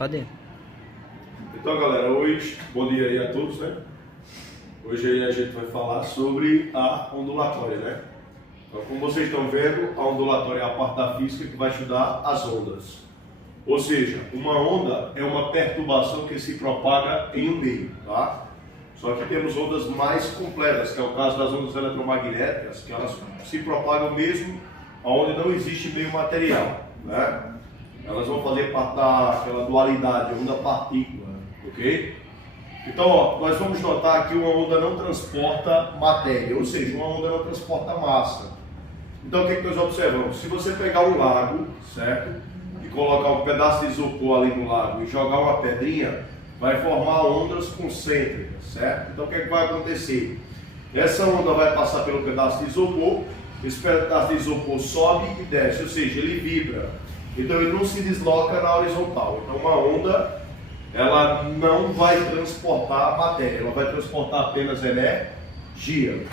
Pode ir. Então, galera, hoje, bom dia aí a todos, né? Hoje aí a gente vai falar sobre a ondulatória, né? Então, como vocês estão vendo, a ondulatória é a parte da física que vai estudar as ondas. Ou seja, uma onda é uma perturbação que se propaga em um meio, tá? Só que temos ondas mais completas, que é o caso das ondas eletromagnéticas, que elas se propagam mesmo onde não existe meio material, né? Elas vão fazer parte daquela dualidade, onda-partícula, ok? Então, ó, nós vamos notar que uma onda não transporta matéria, ou seja, uma onda não transporta massa. Então, o que nós observamos? Se você pegar um lago, certo? E colocar um pedaço de isopor ali no lago e jogar uma pedrinha, vai formar ondas concêntricas, certo? Então, o que vai acontecer? Essa onda vai passar pelo pedaço de isopor, esse pedaço de isopor sobe e desce, ou seja, ele vibra. Então, ele não se desloca na horizontal. Então, uma onda, ela não vai transportar matéria, ela vai transportar apenas energia.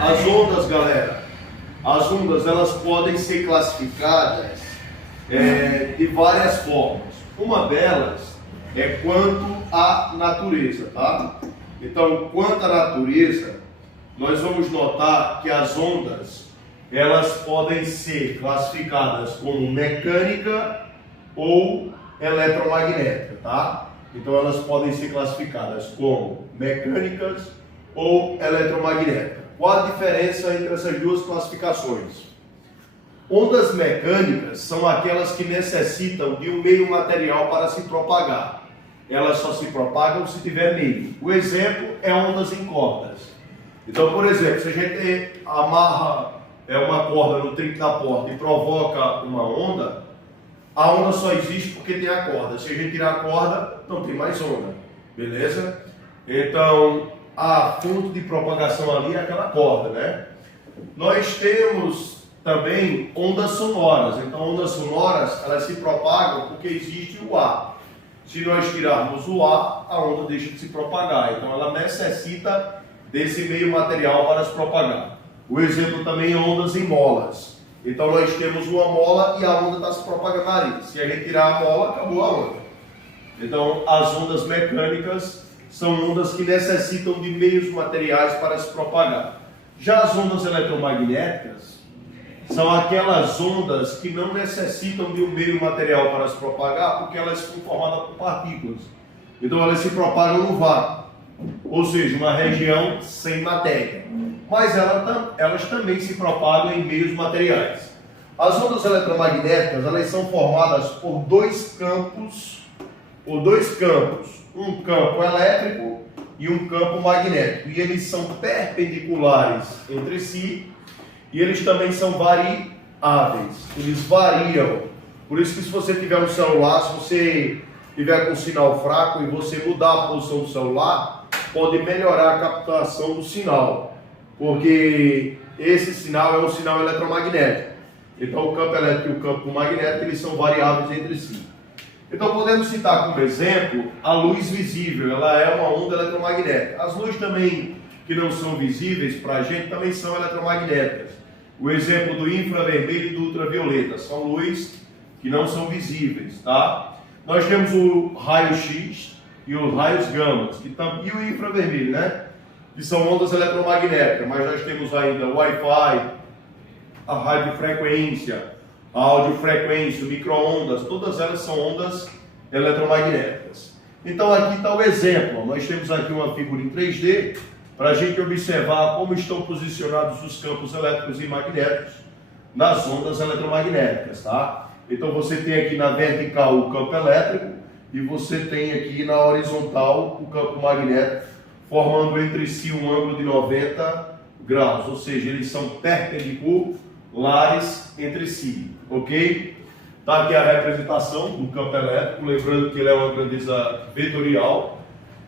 As ondas, galera, as ondas, elas podem ser classificadas de várias formas. Uma delas é quanto à natureza, tá? Então, quanto à natureza, nós vamos notar que as ondas, elas podem ser classificadas como mecânica ou eletromagnética, tá? Então, elas podem ser classificadas como mecânicas ou eletromagnéticas. Qual a diferença entre essas duas classificações? Ondas mecânicas são aquelas que necessitam de um meio material para se propagar. Elas só se propagam se tiver meio. O exemplo é ondas em cordas. Então, por exemplo, se a gente amarra uma corda no trinco da porta e provoca uma onda, a onda só existe porque tem a corda. Se a gente tirar a corda, não tem mais onda. Beleza? Então, a fonte de propagação ali é aquela corda, né? Nós temos também ondas sonoras. Então, ondas sonoras, elas se propagam porque existe o ar. Se nós tirarmos o ar, a onda deixa de se propagar. Então, ela necessita desse meio material para se propagar. O exemplo também é ondas em molas. Então, nós temos uma mola e a onda está se propagando ali. Se a gente tirar a mola, acabou a onda. Então, as ondas mecânicas são ondas que necessitam de meios materiais para se propagar. Já as ondas eletromagnéticas são aquelas ondas que não necessitam de um meio material para se propagar, porque elas são formadas por partículas. Então, elas se propagam no vácuo, ou seja, uma região sem matéria. Mas elas também se propagam em meios materiais. As ondas eletromagnéticas, elas são formadas por dois campos, um campo elétrico e um campo magnético. E eles são perpendiculares entre si e eles também são variáveis, eles variam. Por isso que se você tiver um celular, se você tiver com sinal fraco e você mudar a posição do celular, pode melhorar a captação do sinal, porque esse sinal é um sinal eletromagnético. Então o campo elétrico e o campo magnético, eles são variáveis entre si. Então podemos citar como exemplo a luz visível, ela é uma onda eletromagnética. As luzes também que não são visíveis para a gente também são eletromagnéticas. O exemplo do infravermelho e do ultravioleta são luzes que não são visíveis, tá? Nós temos o raio-x e os raios gama, e o infravermelho, né? Que são ondas eletromagnéticas, mas nós temos ainda o Wi-Fi, a radiofrequência, a audiofrequência, o micro-ondas, todas elas são ondas eletromagnéticas. Então aqui está o exemplo, nós temos aqui uma figura em 3D para a gente observar como estão posicionados os campos elétricos e magnéticos nas ondas eletromagnéticas, tá? Então você tem aqui na vertical o campo elétrico e você tem aqui na horizontal o campo magnético, formando entre si um ângulo de 90 graus, ou seja, eles são perpendiculares entre si, ok? Está aqui a representação do campo elétrico, lembrando que ele é uma grandeza vetorial.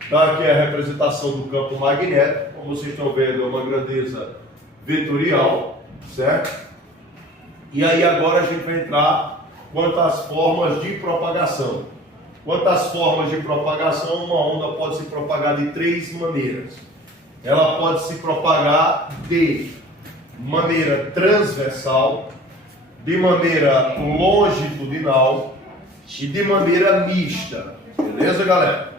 Está aqui a representação do campo magnético, como vocês estão vendo, é uma grandeza vetorial, certo? E aí agora a gente vai entrar quanto às formas de propagação. Quanto às formas de propagação, uma onda pode se propagar de três maneiras. Ela pode se propagar de maneira transversal, de maneira longitudinal e de maneira mista. Beleza, galera?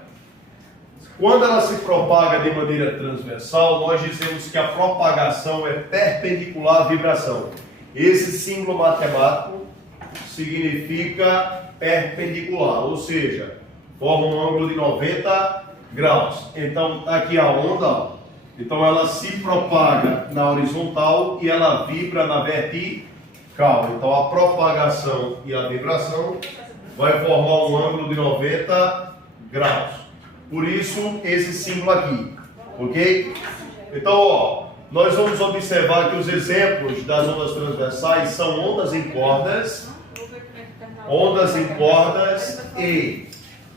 Quando ela se propaga de maneira transversal, nós dizemos que a propagação é perpendicular à vibração. Esse símbolo matemático significa perpendicular, ou seja, forma um ângulo de 90 graus. Então, está aqui a onda, ó. Então ela se propaga na horizontal e ela vibra na vertical. Então a propagação e a vibração vai formar um ângulo de 90 graus. Por isso esse símbolo aqui, ok? Então, ó, nós vamos observar que os exemplos das ondas transversais são ondas em cordas e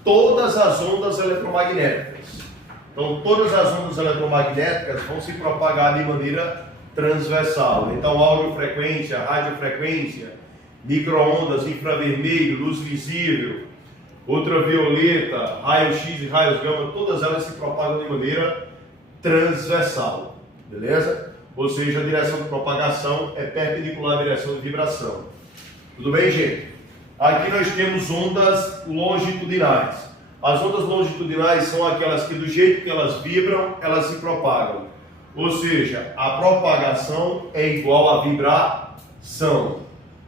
todas as ondas eletromagnéticas. Então, todas as ondas eletromagnéticas vão se propagar de maneira transversal. Então, audiofrequência, radiofrequência, micro-ondas, infravermelho, luz visível, ultravioleta, raio-x e raios gama, todas elas se propagam de maneira transversal. Beleza? Ou seja, a direção de propagação é perpendicular à direção de vibração. Tudo bem, gente? Aqui nós temos ondas longitudinais. As ondas longitudinais são aquelas que, do jeito que elas vibram, elas se propagam. Ou seja, a propagação é igual à vibração.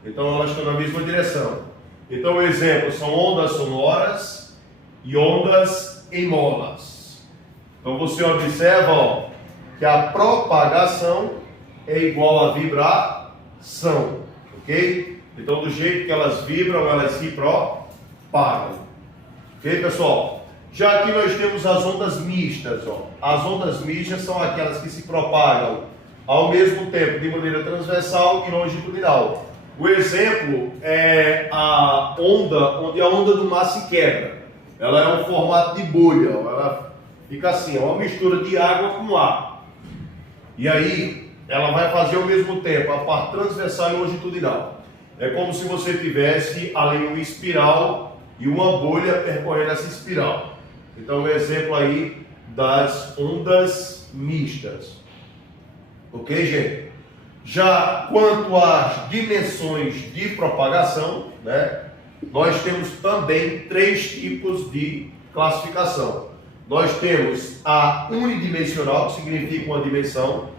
Então elas estão na mesma direção. Então o exemplo são ondas sonoras e ondas em molas. Então você observa, ó, que a propagação é igual à vibração. Ok? Então do jeito que elas vibram, elas se propagam. Ok, pessoal? Já aqui nós temos as ondas mistas. Ó. As ondas mistas são aquelas que se propagam ao mesmo tempo de maneira transversal e longitudinal. O exemplo é a onda, onde a onda do mar se quebra. Ela é um formato de bolha. Ó. Ela fica assim, ó, uma mistura de água com ar. E aí ela vai fazer ao mesmo tempo a parte transversal e longitudinal. É como se você tivesse ali uma espiral e uma bolha percorrendo essa espiral. Então, um exemplo aí das ondas mistas. Ok, gente? Já quanto às dimensões de propagação, né, nós temos também 3 tipos de classificação. Nós temos a unidimensional, que significa uma dimensão.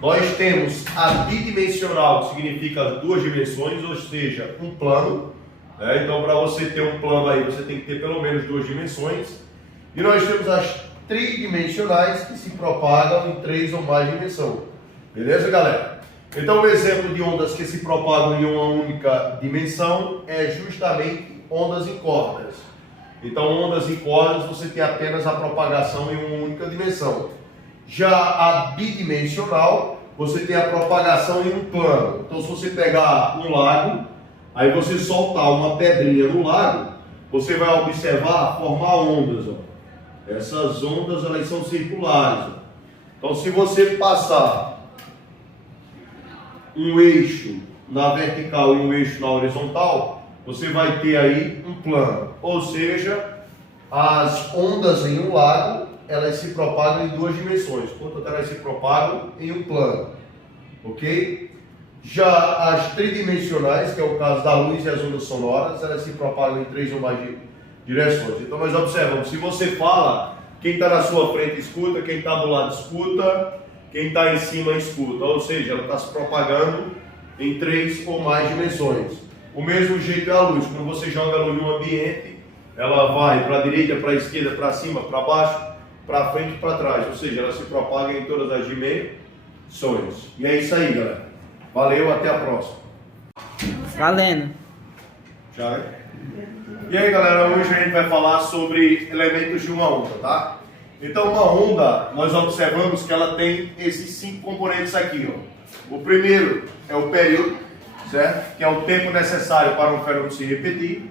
Nós temos a bidimensional, que significa 2 dimensões, ou seja, um plano. Então, para você ter um plano aí, você tem que ter pelo menos 2 dimensões. E nós temos as tridimensionais, que se propagam em 3 ou mais dimensões. Beleza, galera? Então, o exemplo de ondas que se propagam em uma única dimensão é justamente ondas em cordas. Então, ondas em cordas, você tem apenas a propagação em uma única dimensão. Já a bidimensional, você tem a propagação em um plano. Então, se você pegar um lago, aí você soltar uma pedrinha no lago, você vai observar formar ondas. Ó. Essas ondas, elas são circulares. Ó. Então, se você passar um eixo na vertical e um eixo na horizontal, você vai ter aí um plano. Ou seja, as ondas em um lago, elas se propagam em 2 dimensões, portanto elas se propagam em um plano. Ok? Já as tridimensionais, que é o caso da luz e as ondas sonoras, elas se propagam em 3 ou mais direções. Então nós observamos, se você fala, quem está na sua frente escuta, quem está do lado escuta, quem está em cima escuta. Ou seja, ela está se propagando em 3 ou mais dimensões. O mesmo jeito é a luz. Quando você joga a luz no ambiente, ela vai para a direita, para a esquerda, para cima, para baixo, para frente e para trás. Ou seja, ela se propaga em todas as dimensões. E é isso aí, galera. Valeu, até a próxima. Valendo. Já é? E aí, galera, hoje a gente vai falar sobre elementos de uma onda, tá? Então, uma onda, nós observamos que ela tem esses 5 componentes aqui, ó. O primeiro é o período, certo? Que é o tempo necessário para um fenômeno se repetir.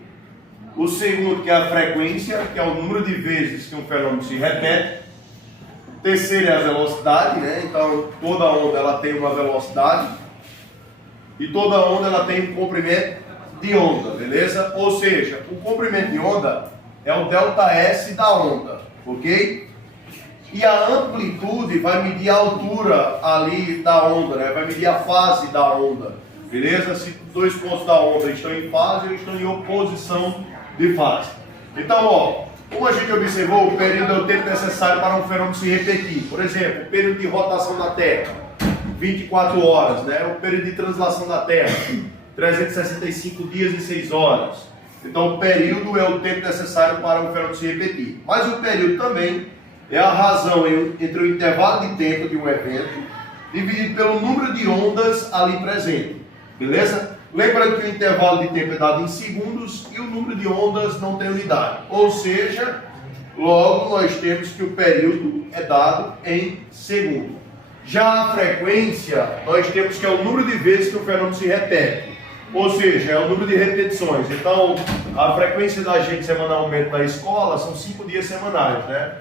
O segundo, que é a frequência, que é o número de vezes que um fenômeno se repete. O terceiro é a velocidade, né? Então, toda onda ela tem uma velocidade. E toda onda ela tem um comprimento de onda, beleza? Ou seja, o comprimento de onda é o ΔS da onda, ok? E a amplitude vai medir a altura ali da onda, né? Vai medir a fase da onda, beleza? Se 2 pontos da onda estão em fase ou estão em oposição de fase. Então, ó, como a gente observou, o período é o tempo necessário para um fenômeno se repetir. Por exemplo, o período de rotação da Terra, 24 horas, né? O período de translação da Terra, 365 dias e 6 horas. Então, o período é o tempo necessário para um fenômeno se repetir. Mas o período também é a razão entre o intervalo de tempo de um evento dividido pelo número de ondas ali presente. Beleza? Lembrando que o intervalo de tempo é dado em segundos e o número de ondas não tem unidade. Ou seja, logo nós temos que o período é dado em segundo. Já a frequência, nós temos que é o número de vezes que o fenômeno se repete. Ou seja, é o número de repetições. Então, a frequência da gente semanalmente na escola são 5 dias semanais, né?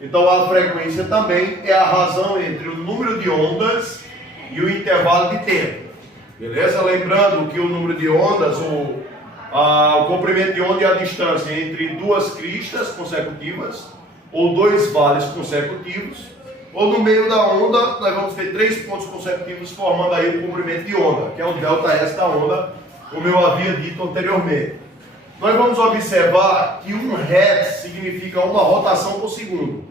Então, a frequência também é a razão entre o número de ondas e o intervalo de tempo. Beleza? Lembrando que o número de ondas, o comprimento de onda é a distância entre duas cristas consecutivas, ou dois vales consecutivos, ou no meio da onda, nós vamos ter 3 pontos consecutivos formando aí o comprimento de onda, que é o ΔS da onda, como eu havia dito anteriormente. Nós vamos observar que 1 Hz significa uma rotação por segundo,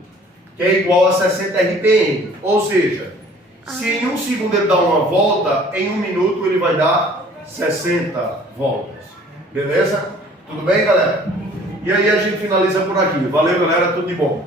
que é igual a 60 RPM, ou seja, se em 1 segundo ele dá uma volta, em 1 minuto ele vai dar 60 voltas. Beleza? Tudo bem, galera? E aí a gente finaliza por aqui. Valeu, galera. Tudo de bom.